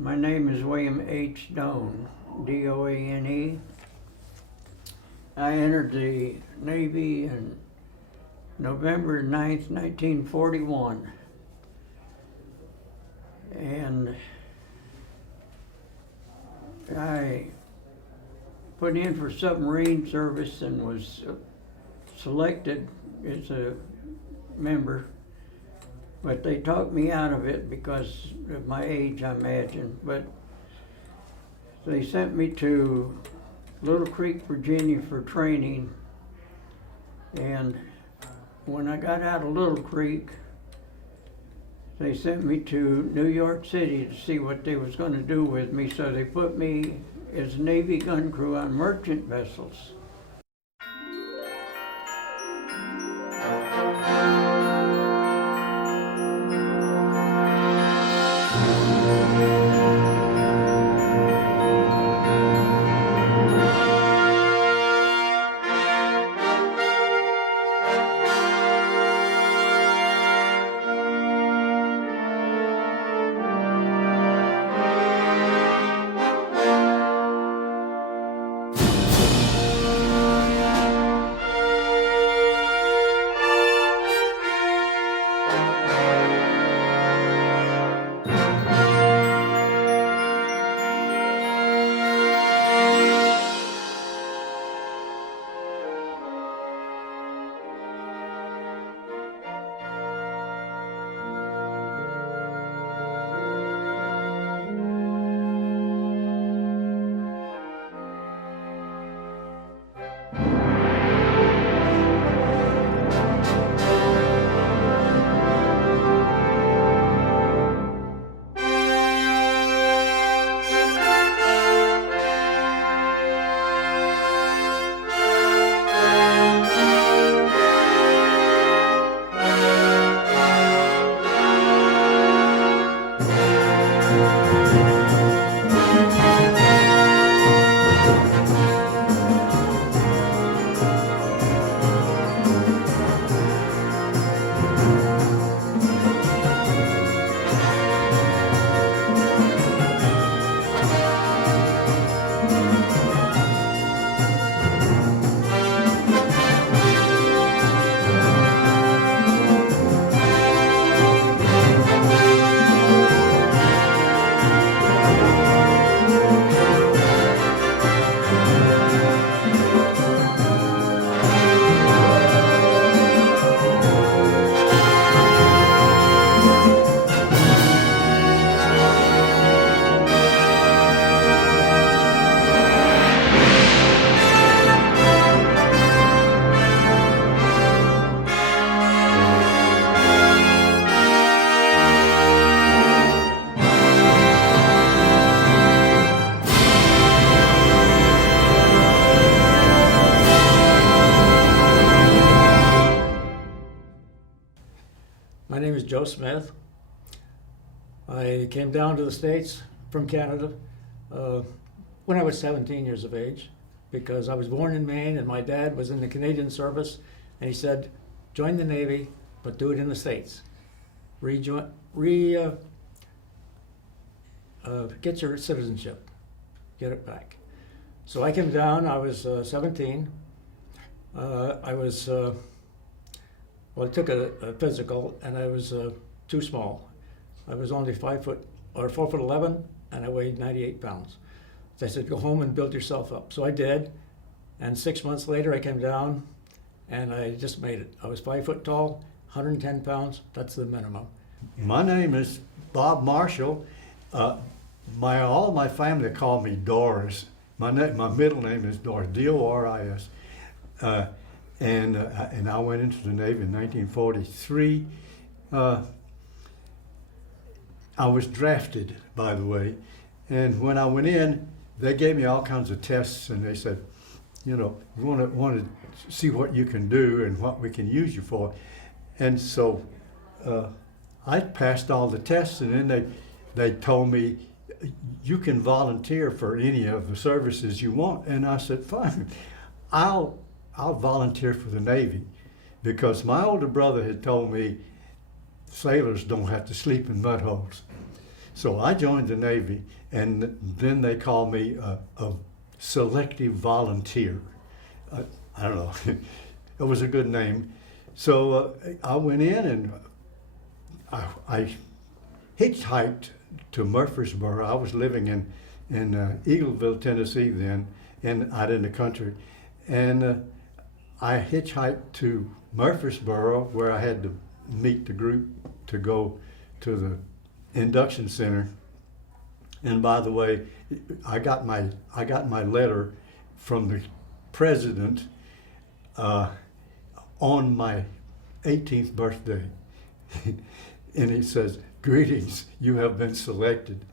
My name is William H. Doane, D-O-A-N-E. I entered the Navy on November 9th, 1941. And I put in for submarine service and was selected as a member. But they talked me out of it because of my age, I imagine. But they sent me to Little Creek, Virginia for training. And when I got out of Little Creek, they sent me to New York City to see what they was going to do with me. So they put me as Navy gun crew on merchant vessels. My name is Joe Smith. I came down to the States from Canada when I was 17 years of age because I was born in Maine and my dad was in the Canadian service and he said, join the Navy, but do it in the States. Get your citizenship, get it back. So I came down, I was 17. I took a physical and I was too small. I was only 4'11", and I weighed 98 pounds. So they said, go home and build yourself up. So I did, and 6 months later I came down and I just made it. I was 5 foot tall, 110 pounds, that's the minimum. My name is Bob Marshall. All my family called me Doris. My middle name is Doris, D-O-R-I-S. and I went into the Navy in 1943. I was drafted, by the way, and when I went in, they gave me all kinds of tests, and they said, you know, we want to see what you can do and what we can use you for. And so I passed all the tests, and then they told me, you can volunteer for any of the services you want. And I said, fine, I'll volunteer for the Navy, because my older brother had told me sailors don't have to sleep in mud holes. So I joined the Navy, and then they called me a selective volunteer. I don't know, it was a good name. So I went in, and I hitchhiked to Murfreesboro. I was living in Eagleville, Tennessee then, and out in the country. And I hitchhiked to Murfreesboro, where I had to meet the group to go to the induction center. And by the way, I got my letter from the president on my 18th birthday. And he says, "Greetings, you have been selected."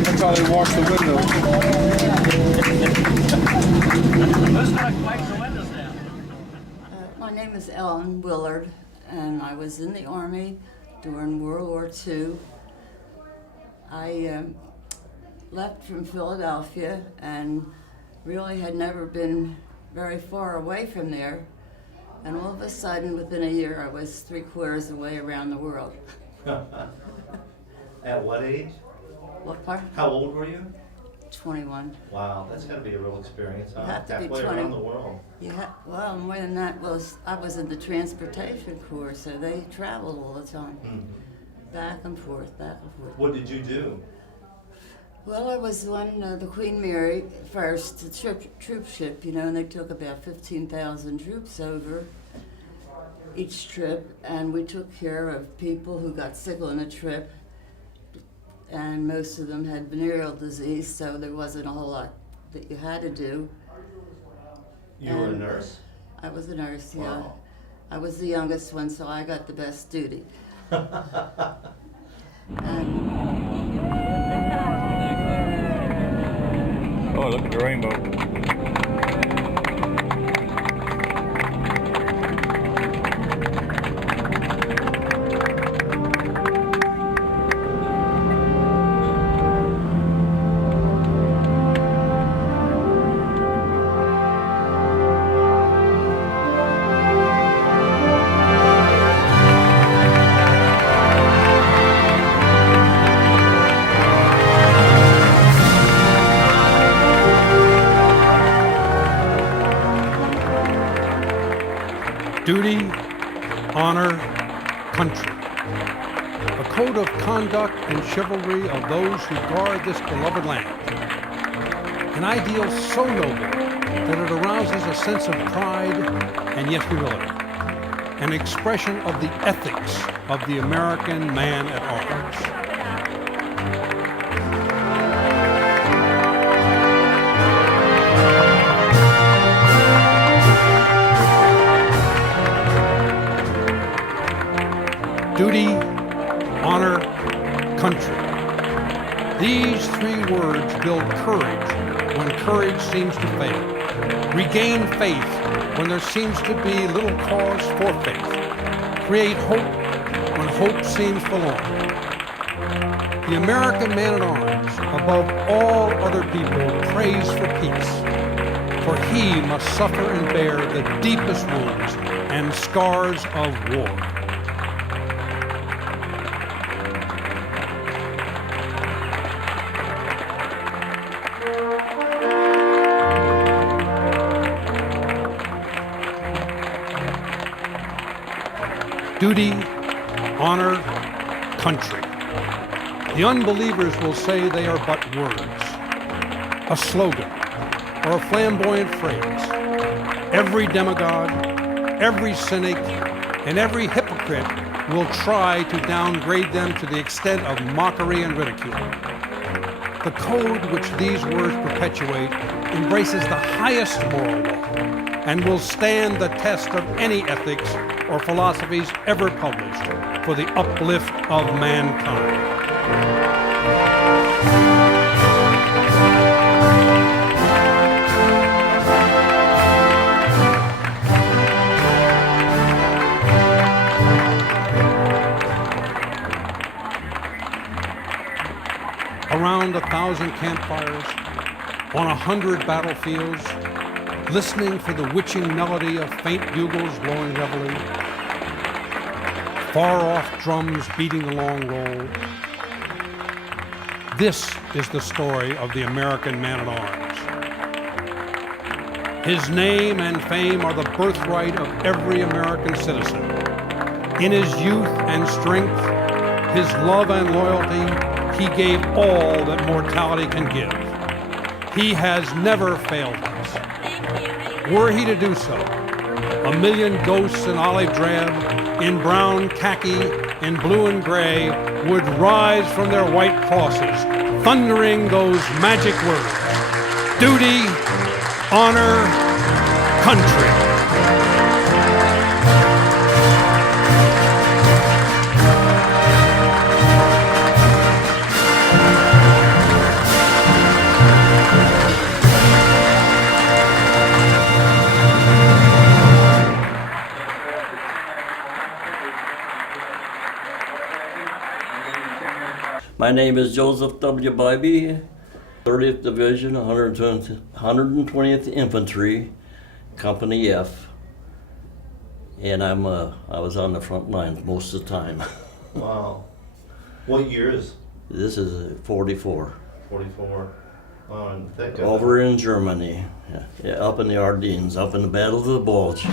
That's how they wash the windows. My name is Ellen Willard, and I was in the Army during World War II. I left from Philadelphia and really had never been very far away from there. And all of a sudden, within a year, I was 3/4 of the way around the world. At what age? What part? How old were you? 21. Wow, that's gotta be a real experience, huh? You have to be Halfway 20. around the world. Yeah, well, more than that I was in the transportation corps, so they traveled all the time, back and forth, back and forth. What did you do? Well, I was on the Queen Mary first, the troop ship, you know, and they took about 15,000 troops over each trip, and we took care of people who got sick on the trip, and most of them had venereal disease, so there wasn't a whole lot that you had to do. You were a And nurse? I was a nurse, yeah. Wow. I was the youngest one, so I got the best duty. And Oh, look at the rainbow. Duty, honor, country. A code of conduct and chivalry of those who guard this beloved land. An ideal so noble that it arouses a sense of pride and yet humility. An expression of the ethics of the American man at arms. courage build courage when courage seems to fail. Regain faith when there seems to be little cause for faith. Create hope when hope seems forlorn. The American man-at-arms, above all other people, prays for peace, for he must suffer and bear the deepest wounds and scars of war. Duty, honor, country. The unbelievers will say they are but words, a slogan, or a flamboyant phrase. Every demagogue, every cynic, and every hypocrite will try to downgrade them to the extent of mockery and ridicule. The code which these words perpetuate embraces the highest moral law and will stand the test of any ethics or philosophies ever published for the uplift of mankind. Around 1,000 campfires, on 100 battlefields, listening for the witching melody of faint bugles blowing reveille, far-off drums beating the long roll. This is the story of the American man-at-arms. His name and fame are the birthright of every American citizen. In his youth and strength, his love and loyalty, he gave all that mortality can give. He has never failed us. Were he to do so, 1,000,000 ghosts in olive drab, in brown khaki, in blue and gray, would rise from their white crosses, thundering those magic words: duty, honor, country. My name is Joseph W. Bybee, 30th Division, 120th Infantry, Company F, and I was on the front lines most of the time. Wow. What year is This is 44. 44? Oh, and that guy. Over in Germany, yeah, up in the Ardennes, up in the Battle of the Bulge.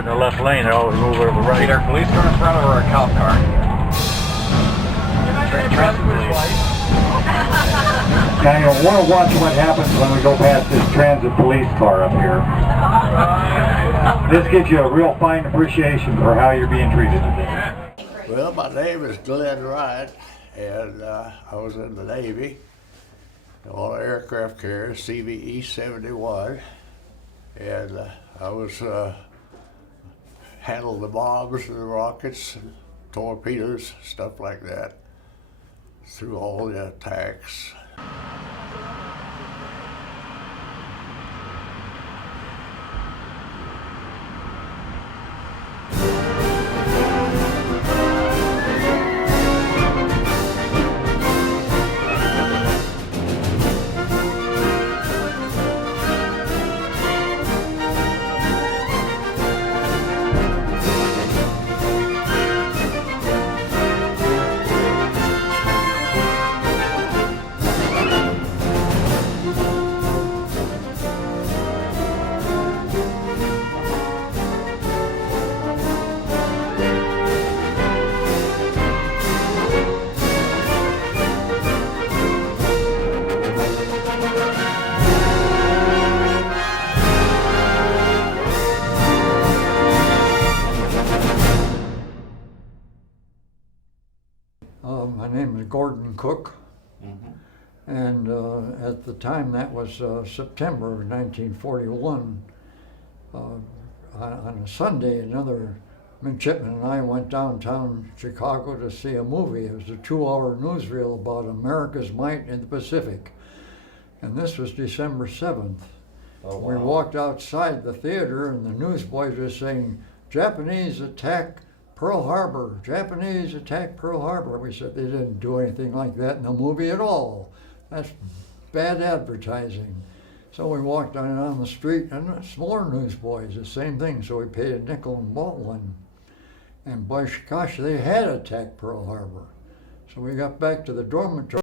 in the left lane, they always move over to the right. Either a police car in front or a cop car. Transit police. Now you'll want to watch what happens when we go past this transit police car up here. This gives you a real fine appreciation for how you're being treated today. Well, my name is Glenn Wright, and I was in the Navy on an aircraft carrier, CVE 71, and I was handled the bombs and the rockets, and torpedoes, stuff like that, through all the attacks. My name is Gordon Cook, and at the time that was September of 1941. On a Sunday, another midshipman and I went downtown Chicago to see a movie. It was a 2-hour newsreel about America's might in the Pacific, and this was December 7th. Oh, We wow. walked outside the theater, and the newsboys were saying, "Japanese attack Pearl Harbor, Japanese attack Pearl Harbor." We said they didn't do anything like that in the movie at all. That's bad advertising. So we walked down the street, and some more newsboys, the same thing. So we paid a nickel and ball, and by gosh, they had attacked Pearl Harbor. So we got back to the dormitory.